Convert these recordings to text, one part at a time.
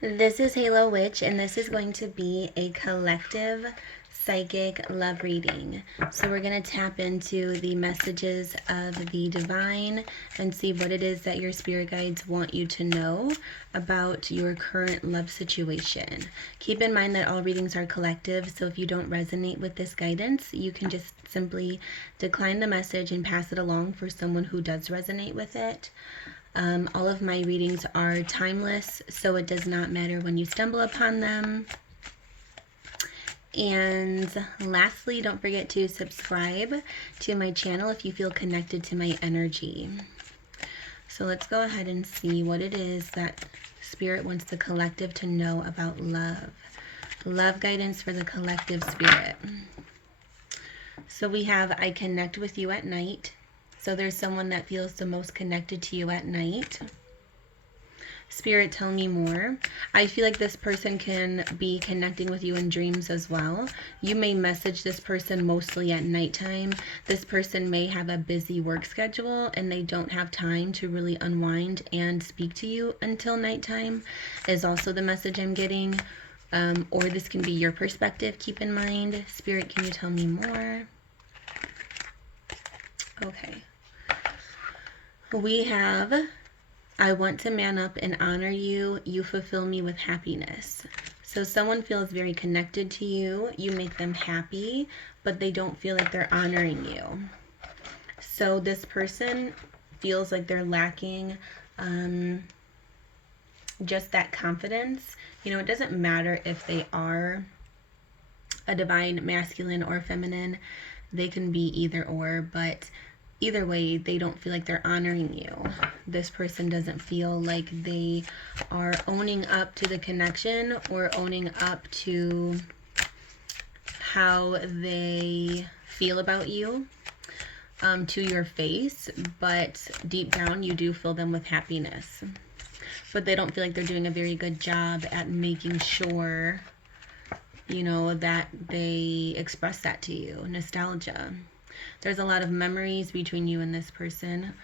This is Halo Witch, and this is going to be a collective psychic love reading. So, we're going to tap into the messages of the divine and see what it is that your spirit guides want you to know about your current love situation. Keep in mind that all readings are collective, so if you don't resonate with this guidance, you can just simply decline the message and pass it along for someone who does resonate with it. All of my readings are timeless, so it does not matter when you stumble upon them. And lastly, don't forget to subscribe to my channel if you feel connected to my energy. So let's go ahead and see what it is that Spirit wants the collective to know about love. Love guidance for the collective spirit. So we have, I connect with you at night. So there's someone that feels the most connected to you at night. Spirit, tell me more. I feel like this person can be connecting with you in dreams as well. You may message this person mostly at nighttime. This person may have a busy work schedule and they don't have time to really unwind and speak to you until nighttime, is also the message I'm getting. Or this can be your perspective, keep in mind. Spirit, can you tell me more? Okay. We have, I want to man up and honor you. You fulfill me with happiness. So someone feels very connected to you. You make them happy, but they don't feel like they're honoring you. So this person feels like they're lacking just that confidence. You know, it doesn't matter if they are a divine masculine or feminine. They can be either or, but either way, they don't feel like they're honoring you. This person doesn't feel like they are owning up to the connection or owning up to how they feel about you to your face, but deep down you do fill them with happiness. But they don't feel like they're doing a very good job at making sure, you know, that they express that to you. Nostalgia. There's a lot of memories between you and this person.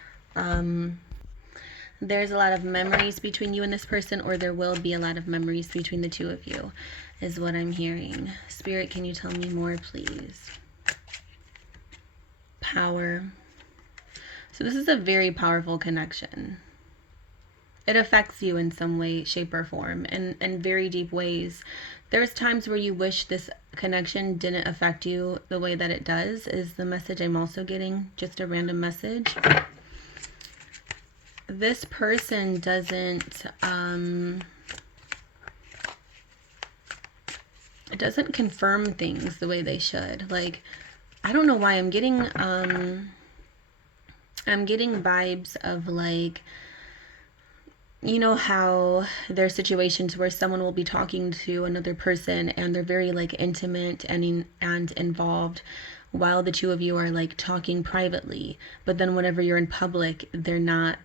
There's a lot of memories between you and this person, or there will be a lot of memories between the two of you, is what I'm hearing. Spirit, can you tell me more, please? Power. So this is a very powerful connection. It affects you in some way, shape, or form, in very deep ways. There's times where you wish this connection didn't affect you the way that it does, is the message I'm also getting. Just a random message. This person doesn't confirm things the way they should. Like, I don't know why I'm getting vibes of, like, you know how there's situations where someone will be talking to another person and they're very, like, intimate and involved while the two of you are, like, talking privately, but then whenever you're in public, they're not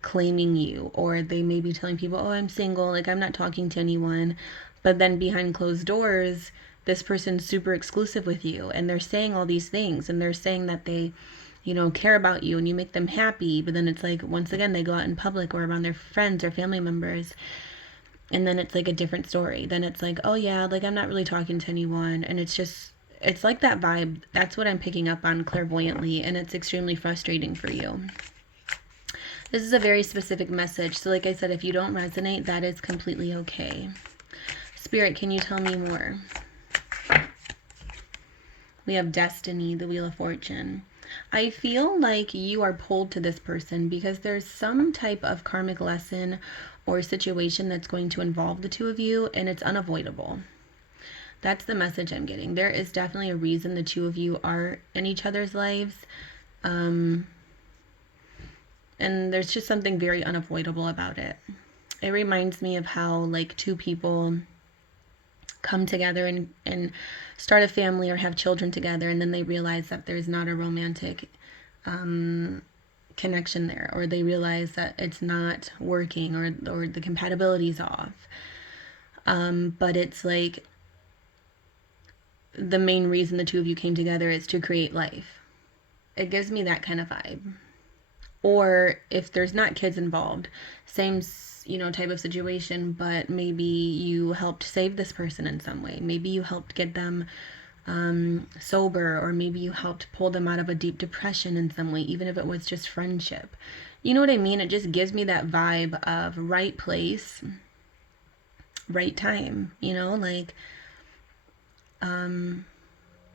claiming you, or they may be telling people, oh, I'm single, like, I'm not talking to anyone, but then behind closed doors, this person's super exclusive with you, and they're saying all these things, and they're saying that they, you know, care about you and you make them happy, but then it's like, once again, they go out in public or around their friends or family members, and then it's like a different story. Then it's like, oh yeah, like, I'm not really talking to anyone, and it's just, it's like that vibe. That's what I'm picking up on clairvoyantly, and it's extremely frustrating for you. This is a very specific message, so like I said, if you don't resonate, that is completely okay. Spirit, can you tell me more? We have Destiny, the Wheel of Fortune. I feel like you are pulled to this person because there's some type of karmic lesson or situation that's going to involve the two of you, and it's unavoidable. That's the message I'm getting. There is definitely a reason the two of you are in each other's lives. And there's just something very unavoidable about it. It reminds me of how, like, two people come together and start a family or have children together, and then they realize that there's not a romantic connection there, or they realize that it's not working, or the compatibility's off. But it's like the main reason the two of you came together is to create life. It gives me that kind of vibe. Or if there's not kids involved, same type of situation, but maybe you helped save this person in some way. Maybe you helped get them sober, or maybe you helped pull them out of a deep depression in some way, even if it was just friendship. You know what I mean? It just gives me that vibe of right place, right time, like,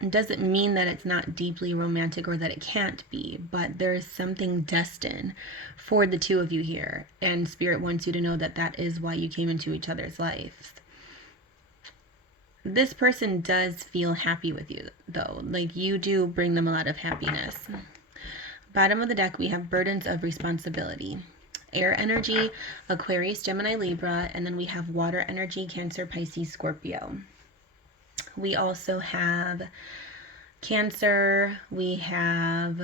it doesn't mean that it's not deeply romantic or that it can't be, but there's something destined for the two of you here. And Spirit wants you to know that that is why you came into each other's lives. This person does feel happy with you, though. Like, you do bring them a lot of happiness. Bottom of the deck, we have burdens of responsibility. Air energy, Aquarius, Gemini, Libra, and then we have water energy, Cancer, Pisces, Scorpio. We also have Cancer, we have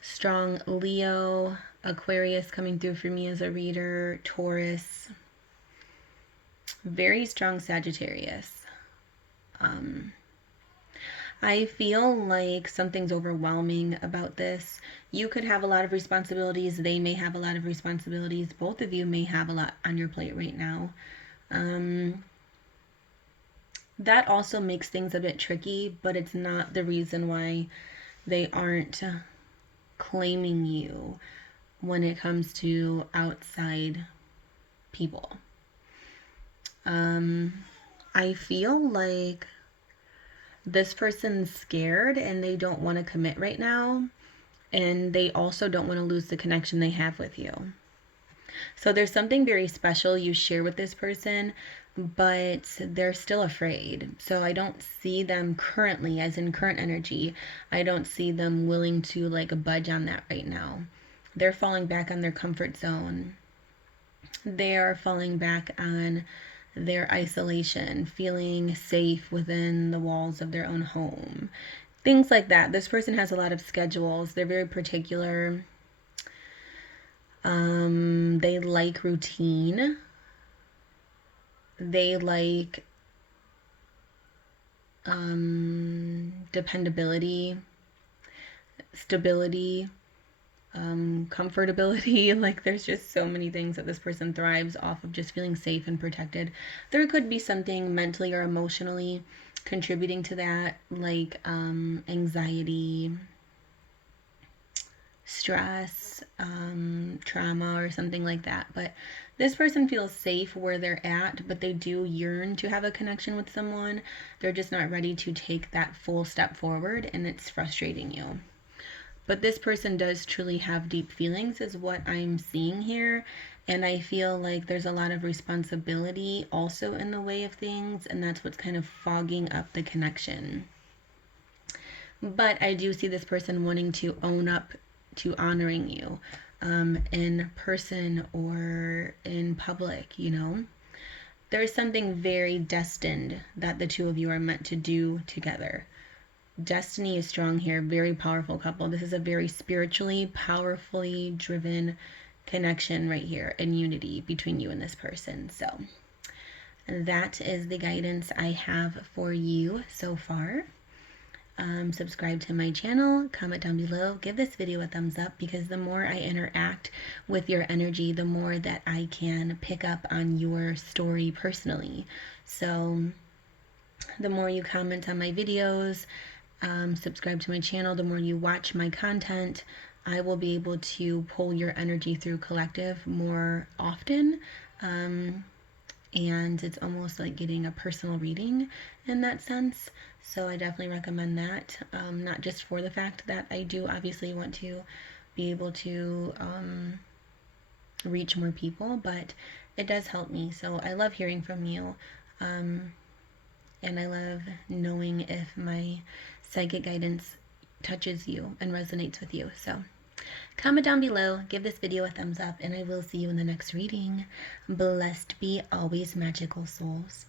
strong Leo, Aquarius coming through for me as a reader, Taurus, very strong Sagittarius. I feel like something's overwhelming about this. You could have a lot of responsibilities. They may have a lot of responsibilities. Both of you may have a lot on your plate right now. That also makes things a bit tricky, but it's not the reason why they aren't claiming you when it comes to outside people. I feel like this person's scared and they don't want to commit right now, and they also don't want to lose the connection they have with you. So there's something very special you share with this person, but they're still afraid. So I don't see them currently, as in current energy, I don't see them willing to like budge on that right now. They're falling back on their comfort zone. They are falling back on their isolation, feeling safe within the walls of their own home. Things like that. This person has a lot of schedules. They're very particular. They like routine. They like dependability, stability, comfortability. Like, there's just so many things that this person thrives off of, just feeling safe and protected. There could be something mentally or emotionally contributing to that, like anxiety, stress, trauma, or something like that. But this person feels safe where they're at, but they do yearn to have a connection with someone. They're just not ready to take that full step forward, and it's frustrating you. But this person does truly have deep feelings, is what I'm seeing here. And I feel like there's a lot of responsibility also in the way of things, and that's what's kind of fogging up the connection. But I do see this person wanting to own up to honoring you in person or in public, There's something very destined that the two of you are meant to do together. Destiny is strong here. Very powerful couple. This is a very spiritually, powerfully driven connection right here, and unity between you and this person. So that is the guidance I have for you so far. Subscribe to my channel, comment down below, give this video a thumbs up, because the more I interact with your energy, the more that I can pick up on your story personally. So the more you comment on my videos, subscribe to my channel, the more you watch my content, I will be able to pull your energy through collective more often. And it's almost like getting a personal reading in that sense. So I definitely recommend that, not just for the fact that I do obviously want to be able to reach more people, but it does help me. So I love hearing from you, and I love knowing if my psychic guidance touches you and resonates with you. So comment down below, give this video a thumbs up, and I will see you in the next reading. Blessed be always, magical souls.